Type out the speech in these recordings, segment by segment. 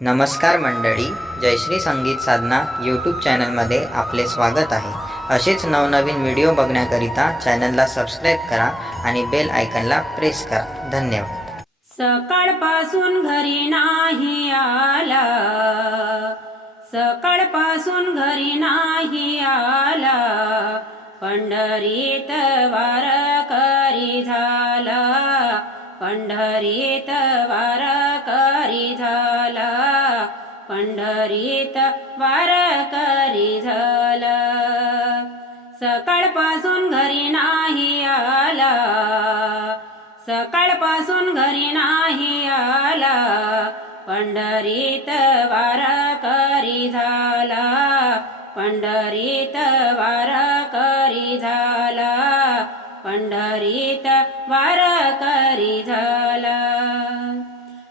नमस्कार मंडळी, जयश्री संगीत साधना यूट्यूब चॅनलमध्ये आपले स्वागत आहे। असेच नवनवीन व्हिडिओ बघण्याकरिता चॅनलला सबस्क्राईब करा आणि बेल आयकॉनला प्रेस करा। धन्यवाद। सकाळपासून घरी नाही आला, सकाळपासून घरी नाही आला, पंढरीत वारकरी झाला, पंढरीत वारकरी झाला, पंढरीत वारकरी झाला। सकाळपासून घरी नाही आला, सकाळपासून घरी नाही आला, पंढरीत वारकरी झाला, पंढरीत वारकरी झाला, पंढरीत वारकरी झाला।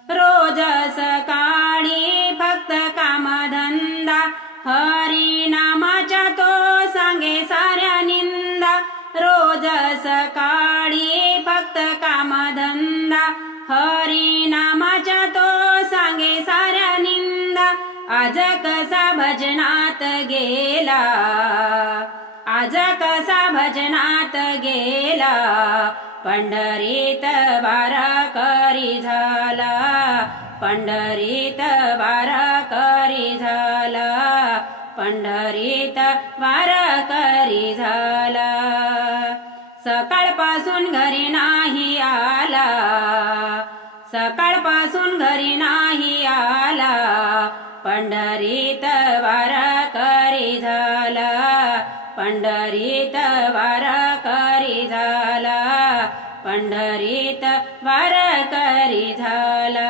रोज सकाळी फक्त कामधंदा, हरी नामाच्या तो सांगे साऱ्या निंदा। रोज सकाळी फक्त कामधंदा, हरी नामाच्या तो सांगे साऱ्या निंदा। आज कसा भजनात गेला, आज कसा भजनात गेला, पंढरीत वारकरी झाला, पंढरीत वारकरी झाला, पंढरीत वारकरी झाला। सकाळपासून घरी नाही आला, सकाळपासून घरी नाही आला, पंढरीत वारकरी झाला, पंढरीत वारकरी झाला, पंढरीत वारकरी झाला।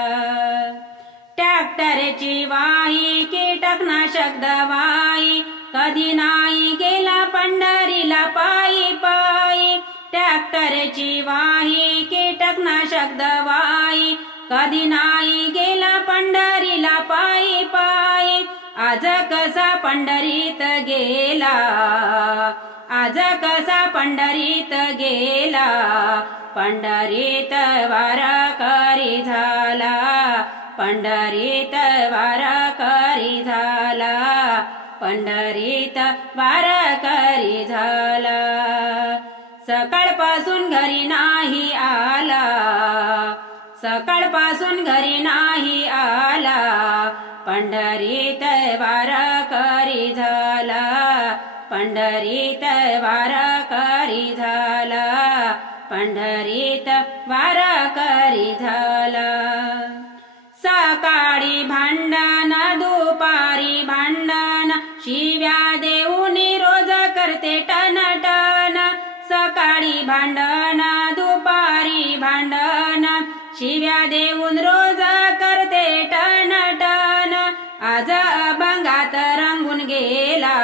ट्रॅक्टरची वाही, कीटकनाशक दवाई, कधी नाही गेला पंढरीला पायी पायी। ट्रॅक्टरची वाही, कीटकनाशक दवाई, कधी नाही गेला पंढरीला पायी पायी। आज कसा पंढरीत गेला, आज कसा पंढरीत गेला, पंढरीत वारकरी झाला, पंढरीत वारकरी झाला, पंढरीत वारकरी झाला। सकाळपासून घरी नाही आला, सकाळपासून घरी नाही आला, पंढरीत वारकरी झाला, पंढरीत वारकरी झाला, पंढरीत वारकरी झाला। सकाळी भांडण, दुपारी भांडण, शिव्या देऊन रोज करते टनटन। सकाळी भांडण, दुपारी भांडण, शिव्या देऊन रोज करते टनटन। आज अभंगात रंगून गेला,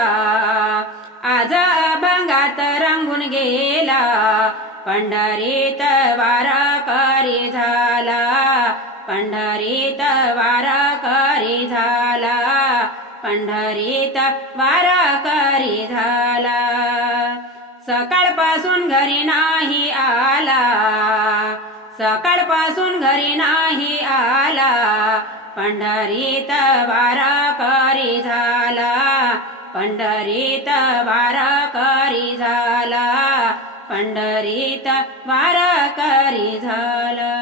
आज अभंगात रंगून गेला, पंढरीत वारकरी झाला, पंढरीत वारकरी झाला, पंढरीत वारकरी झाला। सकाळपासून घरी नाही आला, सकाळपासून घरी नाही आला, पंढरीत वारकरी झाला, पंढरीत वारकरी झाला, पंढरीत वारकरी झाला।